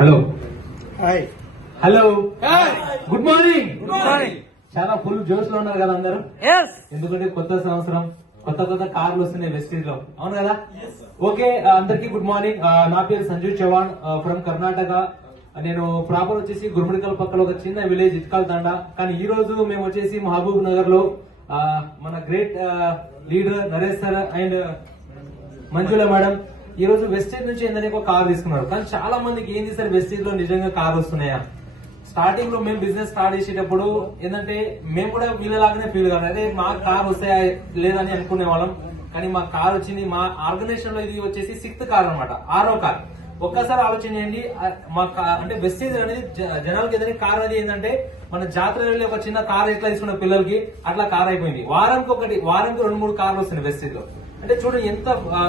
Hello hi hello good morning. Good morning. చాలా full జోష్ లో ఉన్నారు కదా అందరూ. ఎందుకంటే కొత్త సంవత్సరం, కొత్త కొత్త కార్లు వస్తున్నాయి వెస్టీజ్ లో, అవును కదా? ఓకే, అందరికీ గుడ్ మార్నింగ్. నా పేరు సంజీవ్ చౌహాన్ ఫ్రమ్ కర్ణాటక. నేను ప్రాపర్ వచ్చేసి గురుమడికల్ పక్కన ఒక చిన్న విలేజ్ ఇట్కాల్ తండా. కానీ ఈ రోజు మేము వచ్చేసి మహబూబ్ నగర్ లో మన great leader Naresh sir and Manjula madam ఈ రోజు వెస్టేజ్ నుంచి ఏంటనే ఒక కార్ తీసుకున్నారు. కానీ చాలా మందికి ఏంది సార్ వెస్టేజ్ లో నిజంగా కార్ వస్తున్నాయా? స్టార్టింగ్ లో మేము బిజినెస్ స్టార్ట్ చేసేటప్పుడు ఏంటంటే మేము కూడా వీళ్ళలాగానే ఫీల్ కాదు, అదే మా కార్ వస్తాయా లేదని అనుకునే వాళ్ళం. కానీ మా కార్ వచ్చింది. మా ఆర్గనైజేషన్ లో ఇది వచ్చేసి 6th కార్ అనమాట, 6వ కార్. ఒక్కసారి ఆలోచన చేయండి. మా అంటే వెస్టేజ్ అనేది జనాలకి ఏదైనా కార్ అనేది ఏంటంటే మన జాతర వెళ్ళి ఒక చిన్న కార్ ఎట్లా తీసుకున్న పిల్లలకి అట్లా కార్ అయిపోయింది. వారానికి 2-3 కార్లు వస్తున్నాయి వెస్టేజ్ లో. అంటే చూడండి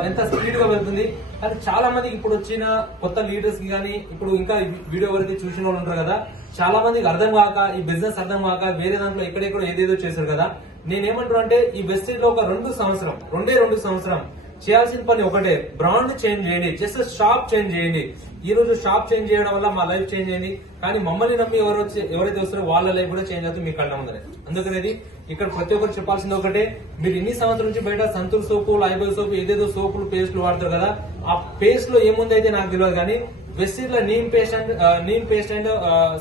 ఎంత స్పీడ్ గా వెళ్తుంది. కానీ చాలా మంది ఇప్పుడు వచ్చిన కొత్త లీడర్స్ కి కానీ ఇప్పుడు ఇంకా వీడియో వరకు చూసిన వాళ్ళు ఉంటారు కదా, చాలా మందికి అర్థం కాక ఈ బిజినెస్ అర్థం కాక వేరే దాంట్లో ఎక్కడెక్కడో ఏదేదో చేశారు కదా. నేనేమంటున్నా అంటే ఈ వెస్టేజ్ లో ఒక 2 సంవత్సరం చేయాల్సిన పని ఒకటే, బ్రాండ్ చేంజ్ చేయండి. జస్ట్ షాప్ చేంజ్ చేయండి. ఈ రోజు షాప్ చేంజ్ చేయడం వల్ల మా లైఫ్ చేంజ్ అయింది. కానీ మమ్మల్ని నమ్మి ఎవరైతే వస్తారో వాళ్ళ లైఫ్ కూడా చేంజ్ అవుతుంది మీ కళ్ళ ముందరే. అందుకనేది ఇక్కడ ప్రతి ఒక్కరు చెప్పాల్సింది ఒకటే, మీరు ఇన్ని సంవత్సరం నుంచి బయట సంతూర్ సోపు, లైబల్ సోపు, ఏదేదో సోపులు పేస్ట్లు వాడతారు కదా, ఆ పేస్ట్ లో ఏముంది అయితే నాకు తెలియదు. కానీ వెస్టీజ్ లో నీమ్ పేస్ట్ అండ్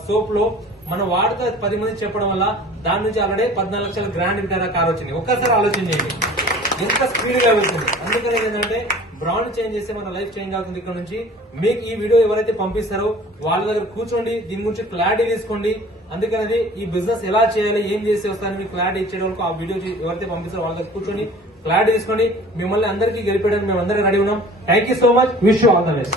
సోప్ లో మనం వాడితే 10 మంది చెప్పడం వల్ల దాని నుంచి ఆల్రెడీ 14 లక్షల గ్రాండ్ విటారా కార్ వచ్చింది. ఒక్కసారి ఆలోచన చేయండి ఎంత స్పీడ్ గా వెళ్తుంది. అందుకనే ఏంటంటే బ్రాండ్ చేంజ్ చేస్తే మన లైఫ్ చేంజ్ అవుతుంది. ఇక్కడ నుంచి మీకు ఈ వీడియో ఎవరైతే పంపిస్తారో వాళ్ళ దగ్గర కూర్చోండి, దీని గురించి క్లారిటీ తీసుకోండి. అందుకనేది ఈ బిజినెస్ ఎలా చేయాలి, ఏం చేసి వస్తారని మీకు క్లారిటీ ఇచ్చే వరకు ఆ వీడియో ఎవరైతే పంపిస్తారో వాళ్ళ దగ్గర కూర్చొని క్లారిటీ తీసుకోండి. మిమ్మల్ని అందరికీ గెలిపేయడానికి మేము అందరికీ రెడీ ఉన్నాం. Thank you so much. Wish you all the best.